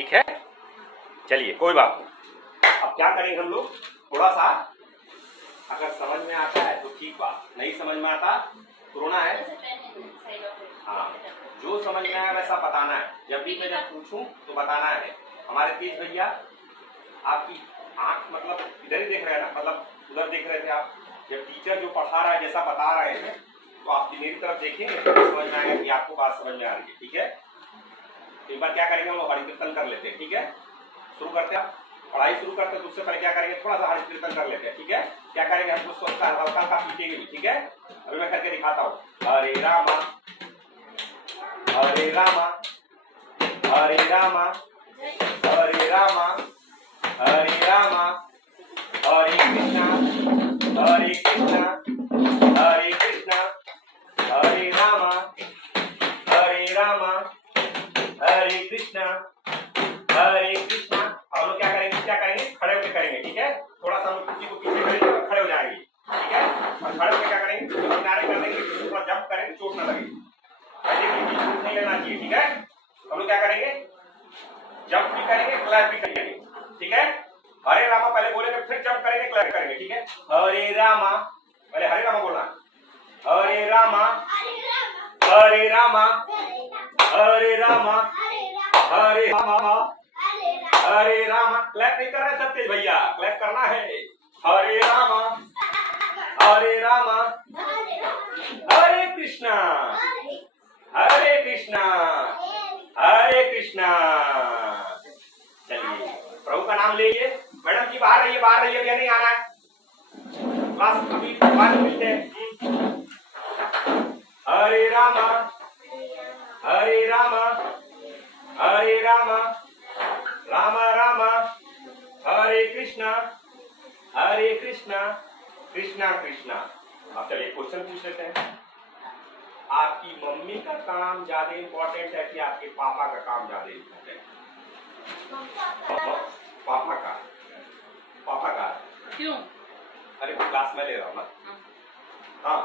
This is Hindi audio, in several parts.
ठीक है, चलिए कोई बात नहीं। अब क्या करेंगे हम लोग, थोड़ा सा अगर समझ में आता है तो ठीक बात, नहीं समझ में आता तो रोना है। हाँ, जो समझ में आया वैसा बताना है। जब भी मैं जब पूछूं तो बताना है। हमारे तेज भैया आपकी आंख मतलब इधर ही देख रहे हैं ना, मतलब उधर देख रहे थे आप। जब टीचर जो पढ़ा रहा है जैसा बता रहे हैं तो आप मेरी तरफ देखेंगे तो समझ में आएगा कि आपको बात समझ में आ रही है। ठीक है, तो एक बार क्या करेंगे हम लोग हरि कीर्तन कर लेते हैं। ठीक है, शुरू करते हैं। पढ़ाई शुरू करते हैं तो उससे पहले क्या करेंगे, थोड़ा सा हरि कीर्तन कर लेते हैं। ठीक है, क्या करेंगे हम उसको हल्का हल्का पीटेंगे भी। ठीक है, अभी मैं करके दिखाता हूँ। हरे रामा हरे रामा हरे रामा हरे रामा हरे रामा हरे कृष्णा हरे कृष्णा हरे कृष्णा हरे रामा हरे कृष्णा हरे कृष्णा। हम लोग क्या करेंगे खड़े होकर करेंगे। ठीक है, थोड़ा सा हम लोग किसी को पीछे करेंगे और खड़े हो जाएंगे। ठीक है, और खड़े होकर क्या करेंगे, किनारे कर देंगे, थोड़ा जंप करेंगे, चोट ना लगे। चोट नहीं लेना चाहिए। ठीक है, हम लोग क्या करेंगे, जंप भी करेंगे, क्लैप भी करेंगे। ठीक है, हरे रामा पहले बोलेंगे, फिर जंप करेंगे, क्लैप करेंगे। ठीक है, हरे रामा, पहले हरे रामा बोलना, हरे रामा हरे रामा हरे रामा हरे रामा हरे रामा। क्लैप नहीं कर रहे सब तेज भैया, क्लैप करना है। हरे रामा हरे रामा हरे कृष्णा हरे कृष्णा हरे कृष्णा। चलिए प्रभु का नाम लीजिए। मैडम जी बाहर रहिए, बाहर रहिए, क्या नहीं आना है क्लास, अभी बाद में मिलते हैं। हरे रामा हरे रामा हरे रामा रामा रामा हरे कृष्णा कृष्णा कृष्णा। अब चलिए क्वेश्चन पूछ लेते हैं। आपकी मम्मी का काम ज्यादा इम्पोर्टेंट है कि आपके पापा का काम ज्यादा इम्पोर्टेंट है? पापा का क्यों? अरे क्लास में ले रहा हूँ ना। हाँ,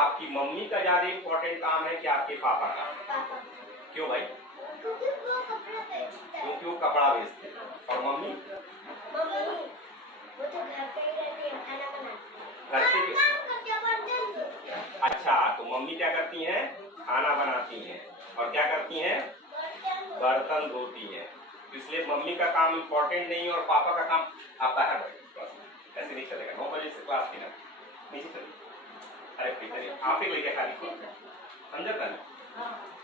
आपकी मम्मी का ज्यादा इम्पोर्टेंट काम है कि आपके पापा का? क्यों भाई? क्योंकि वो कपड़ा बेचते हैं। और मम्मी वो तो घर पे ही रहती है, खाना बनाती है। अच्छा, तो मम्मी क्या करती हैं, खाना बनाती हैं। और क्या करती हैं, बर्तन धोती हैं। इसलिए मम्मी का काम इम्पोर्टेंट नहीं है और पापा का काम। आप बाहर बैठो, ऐसे नहीं चलेगा। 9 बजे से क्लास की ना, नीचे चलिए। अरे फिर आप ही लेके खाली समझा था ना।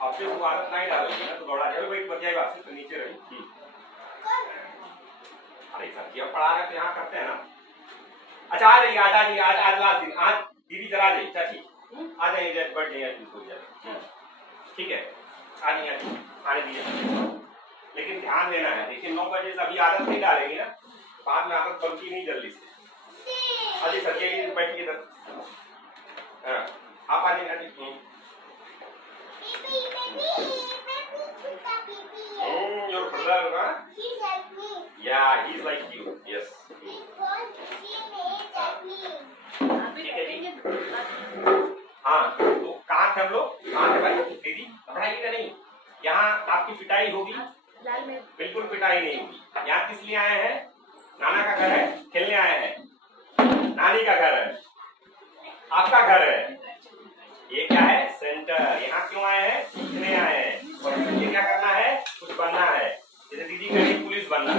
आपसे वो आदत नहीं डालोगी ना तो दौड़ा जाए, वेट बच जाएगा आपसे, तो नीचे रही। अरे सर जी अब पढ़ा रहे तो यहाँ करते हैं ना। अच्छा आ जाइए, आज लास्ट दिन, आज दीदी जरा जाइए, चाची आ जाइए, बैठ जाइए, ठीक है, आ जाइए, आने दीजिए। लेकिन ध्यान देना है, देखिए 9 बजे से अभी आदत नहीं डालेंगे ना, बाद में आदत बनती नहीं जल्दी से। अरे सर जी बैठिए इधर, आप आ जाइए। Your brother, huh? He's like me. Yeah, he's like you. Yes. He's born same age as me. हाँ, तो कहाँ थे हम लोग? कहाँ थे भाई? दीदी पढ़ाई नहीं, यहाँ आपकी पिटाई होगी? बिल्कुल पिटाई नहीं होगी। यहाँ किस लिए आए हैं? नाना का घर है, खेलने आए हैं। नानी का घर है, आपका घर है। ये क्या है? सेंटर। यहाँ क्यों आए हैं? सीखने आए हैं। और मुझे क्या करना है? कुछ बनना है। जैसे दीदी कह रही पुलिस बनना,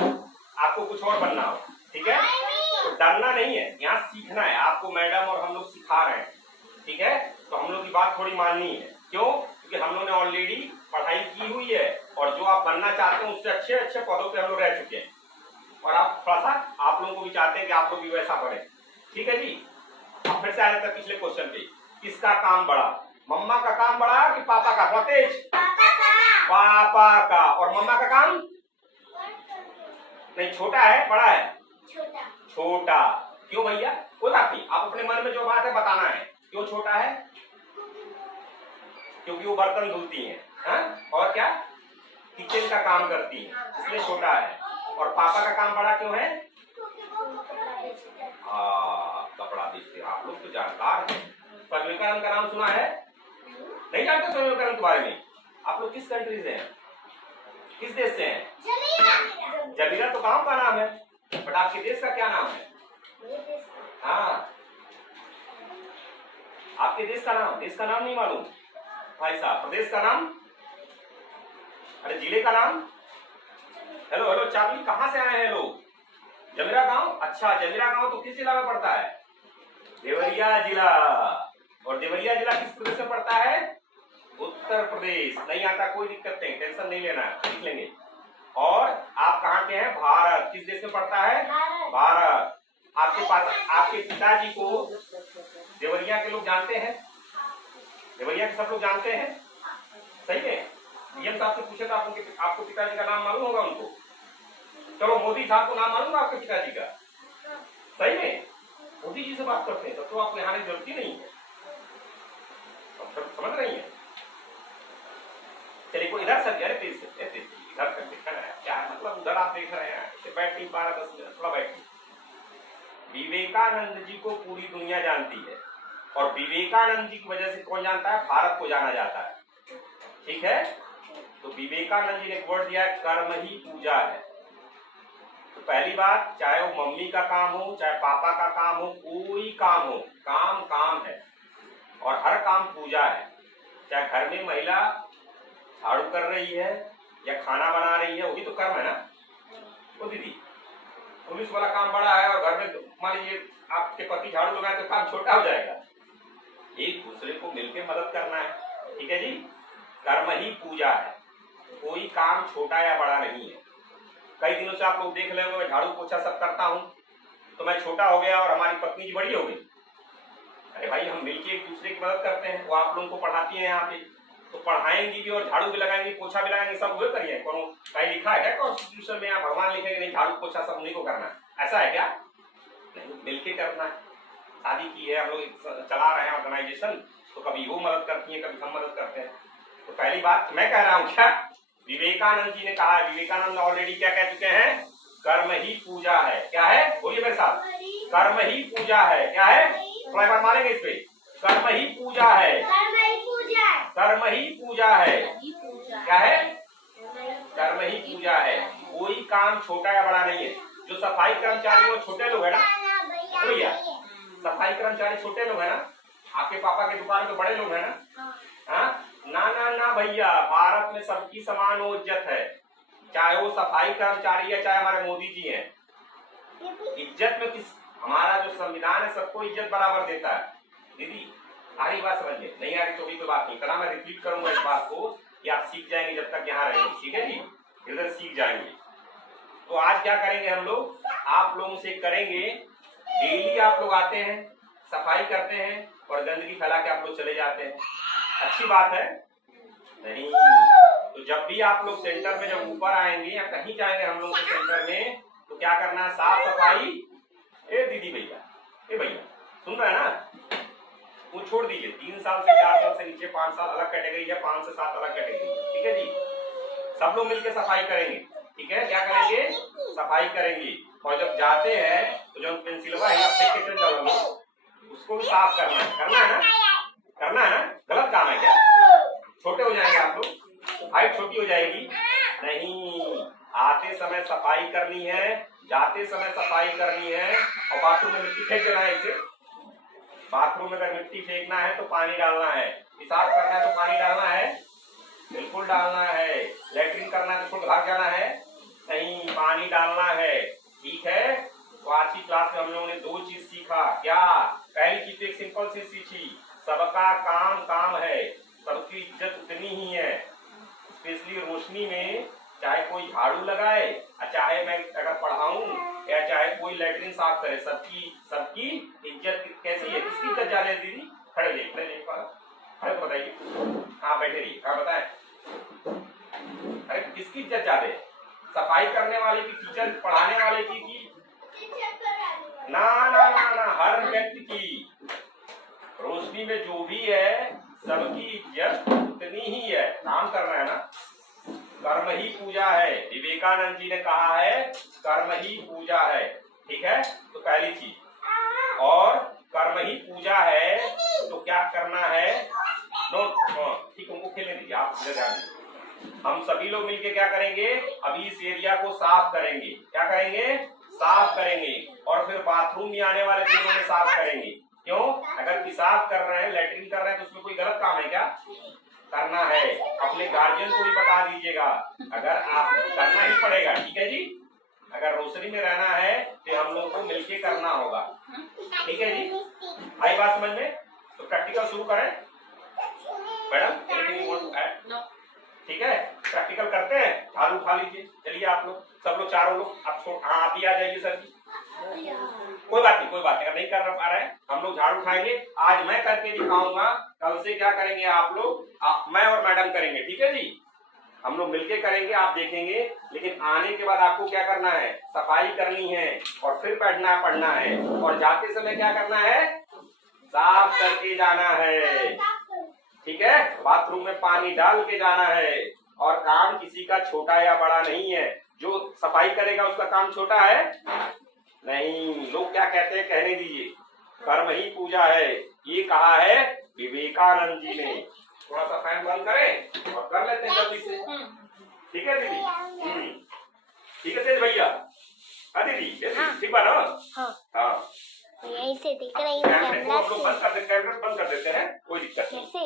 आपको कुछ और बनना हो। ठीक है, तो डरना नहीं है, यहाँ सीखना है। आपको मैडम और हम लोग सिखा रहे हैं। ठीक है, तो हम लोग की बात थोड़ी माननी है। क्यों? क्योंकि हम लोग ने ऑलरेडी पढ़ाई की हुई है और जो आप बनना चाहते हैं उससे अच्छे अच्छे पदों पे हम लोग रह चुके हैं। और आप थोड़ा सा आप लोगों को भी चाहते हैं कि आप लोग भी वैसा पढ़े। ठीक है जी, अब फिर से आ जाते हैं पिछले क्वेश्चन पे। किसका काम बड़ा, मम्मा का काम बड़ा कि पापा का? तेज पापा का। और मम्मा का काम नहीं, छोटा है बड़ा है? छोटा। क्यों भैया? कोई बात नहीं, आप अपने मन में जो बात है बताना है। क्यों छोटा है? क्योंकि वो बर्तन धुलती हैं, हाँ? और क्या, किचन का काम करती है, इसलिए छोटा है। और पापा का काम बड़ा क्यों है? कपड़ा बेचते। आप लोग तो जानकार हैं। स्वामी विवेकानंद का नाम सुना है? नहीं जानते स्वामी विवेकानंद के बारे में? आप लोग किस कंट्री से हैं, किस देश से हैं? जमीरा तो गांव का नाम है, बट आपके देश का क्या नाम है? हाँ, आपके देश का नाम नहीं मालूम भाई साहब? प्रदेश का नाम, अरे जिले का नाम। हेलो हेलो चार्ली, कहाँ से आए हैं लोग? जमीरा गांव? अच्छा, जमीरा गांव तो किस जिला में पड़ता है? देवरिया जिला। और देवरिया जिला किस प्रदेश में पड़ता है? उत्तर प्रदेश। नहीं आता कोई दिक्कत नहीं, टेंशन नहीं लेना, लिख लेंगे। और आप कहाँ के हैं? भारत। किस देश में पड़ता है? भारत। आपके पिताजी को देवरिया के लोग जानते हैं? देवरिया के सब लोग जानते हैं? सही है। डीएम साहब से पूछे तो आपको पिताजी का नाम मालूम होगा उनको? चलो मोदी साहब को नाम मालूम है आपके पिताजी का? सही में मोदी जी से बात करते हैं तो आपको यहाँ की जरूरत ही नहीं है। समझ रही है? चलिए कोई इधर सब इधर कर देखा है क्या मतलब, उधर आप देख रहे हैं, बैठ नहीं पा रहा, 10 मिनट थोड़ा बैठ। विवेकानंद जी को पूरी दुनिया जानती है, और विवेकानंद जी की वजह से कौन जानता है? भारत को जाना जाता है। ठीक है, तो विवेकानंद जी ने एक वर्ड दिया है, कर्म ही पूजा है। तो पहली बात, चाहे वो मम्मी का काम हो, चाहे पापा का काम हो, कोई काम हो, काम काम है और हर काम पूजा है। चाहे घर में महिला झाड़ू कर रही है या खाना बना रही है, वो भी तो कर्म है ना। वो दीदी, पुलिस वाला काम बड़ा है और घर में मान लीजिए आपके पति झाड़ू लगाए तो काम छोटा हो जाएगा। एक दूसरे को मिलकर मदद करना है। ठीक है जी, कर्म ही पूजा है, कोई काम छोटा या बड़ा नहीं है। कई दिनों से आप लोग देख रहे होंगे मैं झाड़ू पोछा सब करता हूँ, तो मैं छोटा हो गया और हमारी पत्नी जी बड़ी हो गई। अरे भाई, हम मिलके एक दूसरे की मदद करते हैं। वो आप लोगों को पढ़ाती है यहाँ पे, तो पढ़ाएंगी भी और झाड़ू भी लगाएंगी, पोछा भी लगाएंगे, सब हुए करिए। कहीं लिखा है क्या कॉन्स्टिट्यूशन में या भगवान लिखेंगे नहीं झाड़ू पोछा सब उन्हीं को करना है? ऐसा है क्या? नहीं, मिलके करना है। शादी की है, हम लोग चला रहे हैं ऑर्गेनाइजेशन, तो कभी वो मदद करती है, कभी हम मदद करते हैं। तो पहली बात मैं कह रहा हूँ, क्या विवेकानंद जी ने कहा है? विवेकानंद ऑलरेडी क्या कह चुके हैं? कर्म ही पूजा है। क्या है? बोलिए मेरे साथ, कर्म ही पूजा है। क्या है? थोड़ा बार मारेंगे इस पे, कर्म ही पूजा है, कर्म ही पूजा है। क्या है? कर्म ही पूजा है, कोई काम छोटा या बड़ा नहीं है। जो सफाई कर्मचारी वो छोटे लोग है ना भैया, सफाई कर्मचारी छोटे लोग है ना, आपके पापा के दुकान पे बड़े लोग है ना? हाँ ना ना ना भैया, भारत में सबकी समान इज्जत है, चाहे वो सफाई कर्मचारी है चाहे हमारे मोदी जी हैं। इज्जत में किस, हमारा जो संविधान है सबको इज्जत बराबर देता है। दीदी आ रही बात समझिए, नहीं आ रही तो भी कोई बात नहीं, करा मैं रिपीट करूंगा इस बात को कि आप सीख जाएंगे जब तक यहाँ रहेंगे। ठीक है जी, इधर सीख जाएंगे। तो आज क्या करेंगे हम लोग, आप लोगों से करेंगे, डेली आप लोग आते हैं, सफाई करते हैं और गंदगी फैला के आप लोग चले जाते हैं। अच्छी बात है नहीं? तो जब भी आप लोग सेंटर में जब ऊपर आएंगे या कहीं जाएंगे हम लोग के सेंटर में, तो क्या करना है? साफ सफाई। ए दीदी भैया, ए भैया सुन रहे हैं ना? वो छोड़ दीजिए, 3 साल से 4 साल से नीचे 5 साल अलग कैटेगरी है, 5 से 7 अलग कैटेगरी। ठीक है जी, सब लोग मिलकर सफाई करेंगे। ठीक है, क्या करेंगे? सफाई करेंगे। और जब जाते हैं तो जो पेंसिलवा है फेंक के चल जाओगे, उसको भी साफ करना है। करना है ना? करना है ना? गलत काम है क्या? छोटे हो जाएंगे आप लोग, हाइट छोटी हो जाएगी। नहीं, आते समय सफाई करनी है, जाते समय सफाई करनी है। और बाथरूम में मिट्टी फेंक देना है। इसे बाथरूम में अगर मिट्टी फेंकना है तो पानी डालना है, पेशाब करना है तो पानी डालना है, बिल्कुल डालना है। लैट्रिन करना है तो भाग जाना है, नहीं, पानी डालना है। ठीक है, तो आज की क्लास में हम लोगों ने 2 चीज सीखा। क्या? पहली चीज एक सिंपल सी सीखी, सबका काम काम है, सबकी इज्जत उतनी ही है। स्पेशली रोशनी में चाहे कोई झाड़ू लगाए, चाहे मैं अगर पढ़ाऊं या चाहे कोई लैट्रिन साफ करे, सबकी इज्जत कैसी है? किसकी इज्जत ज्यादा है दीदी? खड़े रहिए, खड़े तो बताइए। हाँ बैठे रहिए, हाँ बताएं। अरे किसकी इज्जत ज्यादा है? सफाई करने वाले की, टीचर पढ़ाने वाले की ना ना ना ना, हर व्यक्ति की। रोशनी में जो भी है सबकी इज्जत उतनी ही है। काम करना है ना, कर्म ही पूजा है। विवेकानंद जी ने कहा है कर्म ही पूजा है। ठीक है, तो पहली चीज, और कर्म ही पूजा है तो क्या करना है? ठीक, उनको खेलने दीजिए, आप ध्यान दीजिए। हम सभी लोग मिलके क्या करेंगे, अभी इस एरिया को साफ करेंगे। क्या करेंगे, साफ करेंगे। और फिर बाथरूम में आने वाले दिनों में साफ करेंगे। क्यों, अगर पेशाब कर रहे हैं, लेटरिन कर रहे हैं, तो उसमें कोई गलत काम है क्या, करना है। अपने गार्जियन को भी बता दीजिएगा, अगर आप करना ही पड़ेगा, ठीक है जी। अगर रोशनी में रहना है तो हम लोग को मिलके करना होगा, ठीक है जी। आई बात समझ में? तो प्रैक्टिकल शुरू करें मैडम, ठीक है। प्रैक्टिकल करते हैं, झाड़ू उठा लीजिए। चलिए आप लोग, सब लोग, चारों लोग, हाँ आप ही आ जाइए सर जी। कोई बात नहीं, कोई बात नहीं, अगर नहीं कर पा रहे हैं हम लोग झाड़ू उठाएंगे। आज मैं करके दिखाऊंगा, कल से क्या करेंगे आप लोग, मैं और मैडम करेंगे, ठीक है जी। हम लोग मिलके करेंगे, आप देखेंगे। लेकिन आने के बाद आपको क्या करना है, सफाई करनी है और फिर बैठना पढ़ना है। और जाते समय क्या करना है, साफ करके जाना है, ठीक है। बाथरूम में पानी डाल के जाना है। और काम किसी का छोटा या बड़ा नहीं है। जो सफाई करेगा उसका काम छोटा है नहीं। लोग क्या कहते हैं, कहने दीजिए, कर्म ही पूजा है, ये कहा है विवेकानंद जी ने। थोड़ा सा फैन बंद करें और कर लेते हैं जल्दी से, ठीक है दीदी। ठीक है तेज भैया, हाँ दीदी, ठीक है ना? हाँ यहीं से दिख रही है, कैमरा बंद कर देते हैं, कोई दिक्कत नहीं। कैसे?